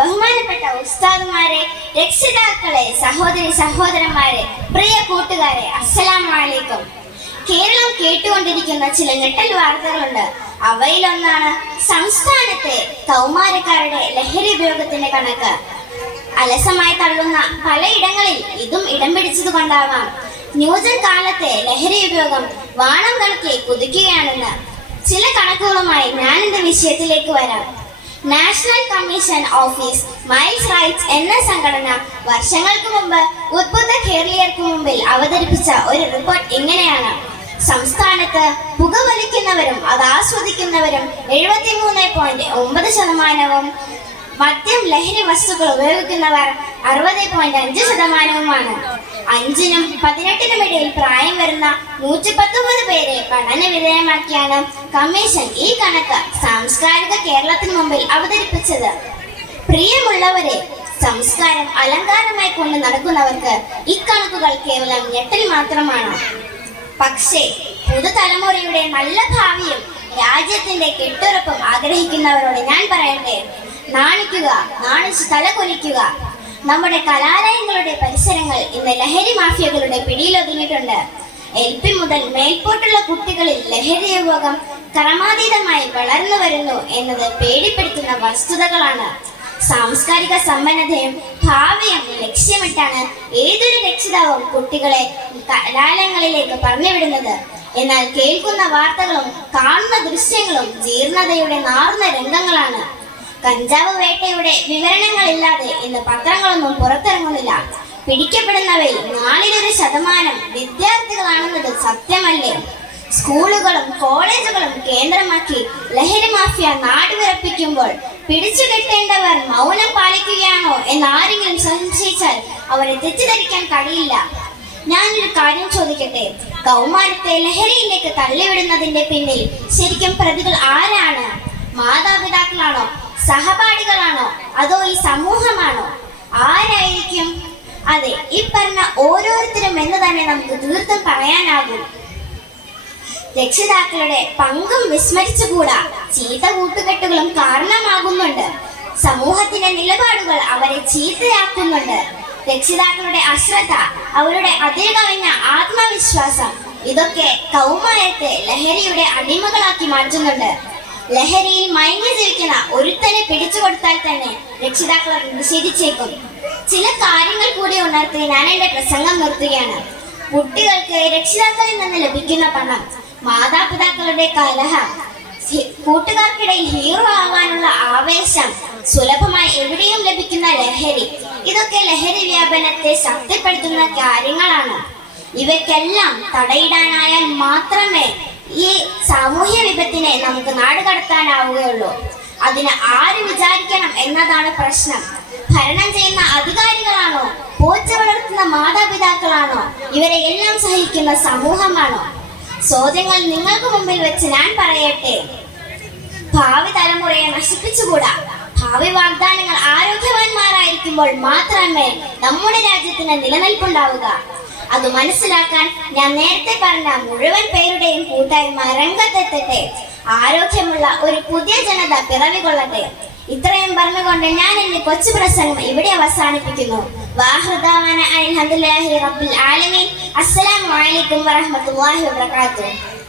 ബഹുമാനപ്പെട്ട ഉസ്താദുമാരെ രക്ഷിതാക്കളെ സഹോദരി സഹോദരന്മാരെ പ്രിയ കൂട്ടുകാരെ അലൈക്കും കേരളം കേട്ടുകൊണ്ടിരിക്കുന്ന ചില ഞെട്ടൽ വാർത്തകളുണ്ട്. അവയിലൊന്നാണ് സംസ്ഥാനത്തെ കൗമാരക്കാരുടെ ലഹരി ഉപയോഗത്തിന്റെ കണക്ക്. അലസമായി തള്ളുന്ന പലയിടങ്ങളിൽ ഇതും ഇടം പിടിച്ചത് കൊണ്ടാവാം. ന്യൂജൻ കാലത്തെ ലഹരി ഉപയോഗം വാണം കണക്കെ കുതിക്കുകയാണെന്ന് ചില കണക്കുകളുമായി ഞാൻ എന്റെ വിഷയത്തിലേക്ക് വരാം. National commission office miles rights എന്ന സംഘടന വർഷങ്ങൾക്ക് മുമ്പ് ഉദ്ബുദ്ധ കേരളീയർക്ക് മുമ്പിൽ അവതരിപ്പിച്ച ഒരു റിപ്പോർട്ട് ഇങ്ങനെയാണ്. സംസ്ഥാനത്ത് പുകവലിക്കുന്നവരും അത് ആസ്വദിക്കുന്നവരും എഴുപത്തിമൂന്ന് പോയിന്റ് ഒമ്പത് ശതമാനവും മദ്യം ലഹരി വസ്തുക്കൾ ഉപയോഗിക്കുന്നവർ അറുപത് പോയിന്റ് അഞ്ച് ശതമാനവുമാണ്. അഞ്ചിനും പതിനെട്ടിനും ഇടയിൽ വരുന്ന നൂറ്റി പത്തൊമ്പത് പേരെ പഠന വിധേയമാക്കിയാണ് കമ്മീഷൻ ഈ കണക്ക് സാംസ്കാരിക കേരളത്തിന് മുമ്പിൽ അവതരിപ്പിച്ചത്. പ്രിയമുള്ളവരെ സംസ്കാരം അലങ്കാരമായി കൊണ്ട് നടക്കുന്നവർക്ക് ഇക്കണക്കുകൾ കേവലം ഞെട്ടൽ മാത്രമാണ്. പക്ഷേ പുതുതലമുറയുടെ നല്ല ഭാവിയും രാജ്യത്തിന്റെ കെട്ടുറപ്പും ആഗ്രഹിക്കുന്നവരോട് ഞാൻ പറയട്ടെ. നാണിക്കുക നാണിച്ച് തലകൊലിക്കുക നമ്മുടെ കലാലയങ്ങളുടെ പരിസരങ്ങൾ ഇന്ന് ലഹരി മാഫിയകളുടെ പിടിയിലൊതുങ്ങിയിട്ടുണ്ട് എൽ പി മുതൽ മേൽപോട്ടുള്ള കുട്ടികളിൽ ലഹരി ഉപയോഗം ക്രമാതീതമായി വളർന്നു വരുന്നു എന്നത് പേടിപ്പെടുത്തുന്ന വസ്തുതകളാണ്. സാംസ്കാരിക സമ്പന്നതയും ഭാവിയും ലക്ഷ്യമിട്ടാണ് ഏതൊരു രക്ഷിതാവും കുട്ടികളെ കലാലയങ്ങളിലേക്ക് പറഞ്ഞുവിടുന്നത്. എന്നാൽ കേൾക്കുന്ന വാർത്തകളും കാണുന്ന ദൃശ്യങ്ങളും ജീർണതയുടെ നാർന്ന രംഗങ്ങളാണ്. കഞ്ചാവ് വേട്ടയുടെ വിവരണങ്ങളില്ലാതെ ഇന്ന് പത്രങ്ങളൊന്നും പുറത്തിറങ്ങുന്നില്ല. പിടിക്കപ്പെടുന്നവയിൽ നാലിലൊരു ശതമാനം വിദ്യാർത്ഥികളാണെന്നത് സത്യമല്ലേ? സ്കൂളുകളും കോളേജുകളും കേന്ദ്രമാക്കി ലഹരി മാഫിയ നാടുവിറപ്പിക്കുമ്പോൾ പിടിച്ചു കെട്ടേണ്ടവർ മൗനം പാലിക്കുകയാണോ എന്ന് ആരെങ്കിലും സംശയിച്ചാൽ അവരെ തെറ്റിദ്ധരിക്കാൻ കഴിയില്ല. ഞാനൊരു കാര്യം ചോദിക്കട്ടെ? കൗമാരത്തെ ലഹരിയിലേക്ക് തള്ളിവിടുന്നതിന്റെ പിന്നിൽ ശരിക്കും പ്രതികൾ ആരാണ്? മാതാപിതാക്കളാണോ? സഹപാഠികളാണോ? അതോ ഈ സമൂഹമാണോ? ആരായിരിക്കും അതെ ഈ പറഞ്ഞ ഓരോരുത്തരും എന്ന് തന്നെ നമുക്ക് തീർത്തും പറയാനാകും. രക്ഷിതാക്കളുടെ പങ്കും വിസ്മരിച്ചുകൂടാ. ചീത്ത കൂട്ടുകെട്ടുകളും കാരണമാകുന്നുണ്ട്. സമൂഹത്തിന്റെ നിലപാടുകൾ അവരെ ചീത്തയാക്കുന്നുണ്ട്. രക്ഷിതാക്കളുടെ അശ്രദ്ധ അവരുടെ അതിരുകവിഞ്ഞ ആത്മവിശ്വാസം ഇതൊക്കെ കൗമാരത്തെ ലഹരിയുടെ അടിമകളാക്കി മാറ്റുന്നുണ്ട്. ലഹരിയിൽ മയങ്ങി ജീവിക്കുന്ന ഒരുത്തനെ പിടിച്ചു കൊടുത്താൽ തന്നെ രക്ഷിതാക്കൾ നിഷേധിച്ചേക്കും. ചില കാര്യങ്ങൾ കൂടി ഉണർത്തി ഞാൻ എന്റെ പ്രസംഗം നിർത്തുകയാണ്. കുട്ടികൾക്ക് രക്ഷിതാക്കളിൽ നിന്ന് ലഭിക്കുന്ന പണം മാതാപിതാക്കളുടെ കലഹം കൂട്ടുകാർക്കിടയിൽ ഹീറോ ആവാനുള്ള ആവേശം സുലഭമായി എവിടെയും ലഭിക്കുന്ന ലഹരി ഇതൊക്കെ ലഹരി വ്യാപനത്തെ ശക്തിപ്പെടുത്തുന്ന കാര്യങ്ങളാണ്. ഇവയ്ക്കെല്ലാം തടയിടാനായാൽ മാത്രമേ ഈ സാമൂഹ്യ വിപത്തിനെ നമുക്ക് നാടുകടത്താനാവുകയുള്ളൂ. അതിന് ആര് വിചാരിക്കണം എന്നതാണ് പ്രശ്നം. ഭരണം ചെയ്യുന്ന അധികാരികളാണോ? പോച്ച വളർത്തുന്ന മാതാപിതാക്കളാണോ? ഇവരെ എല്ലാം സഹിക്കുന്ന സമൂഹമാണോ? ചോദ്യങ്ങൾ നിങ്ങൾക്ക് മുമ്പിൽ വെച്ച് ഞാൻ പറയട്ടെ. ഭാവി തലമുറയെ നശിപ്പിച്ചുകൂടാ. ഭാവി വാഗ്ദാനങ്ങൾ ആരോഗ്യവാന്മാരായിരിക്കുമ്പോൾ മാത്രമേ നമ്മുടെ രാജ്യത്തിന് നിലനിൽപ്പുണ്ടാവുക. അത് മനസ്സിലാക്കാൻ ഞാൻ നേരത്തെ പറഞ്ഞ മുഴുവൻ പേരുടെയും കൂട്ടായ്മ രംഗത്തെത്തട്ടെ. ആരോഗ്യമുള്ള ഒരു പുതിയ ജനത പിറവികൊള്ളട്ടെ. ഇത്രയും പറഞ്ഞുകൊണ്ട് ഞാൻ എന്റെ കൊച്ചു പ്രസംഗം ഇവിടെ അവസാനിപ്പിക്കുന്നു. വാഹൃദാവാന അൽഹംദുലില്ലാഹി റബ്ബിൽ ആലമീൻ. അസ്സലാമു അലൈക്കും വറഹ്മത്തുള്ളാഹി വബറകാതുഹു.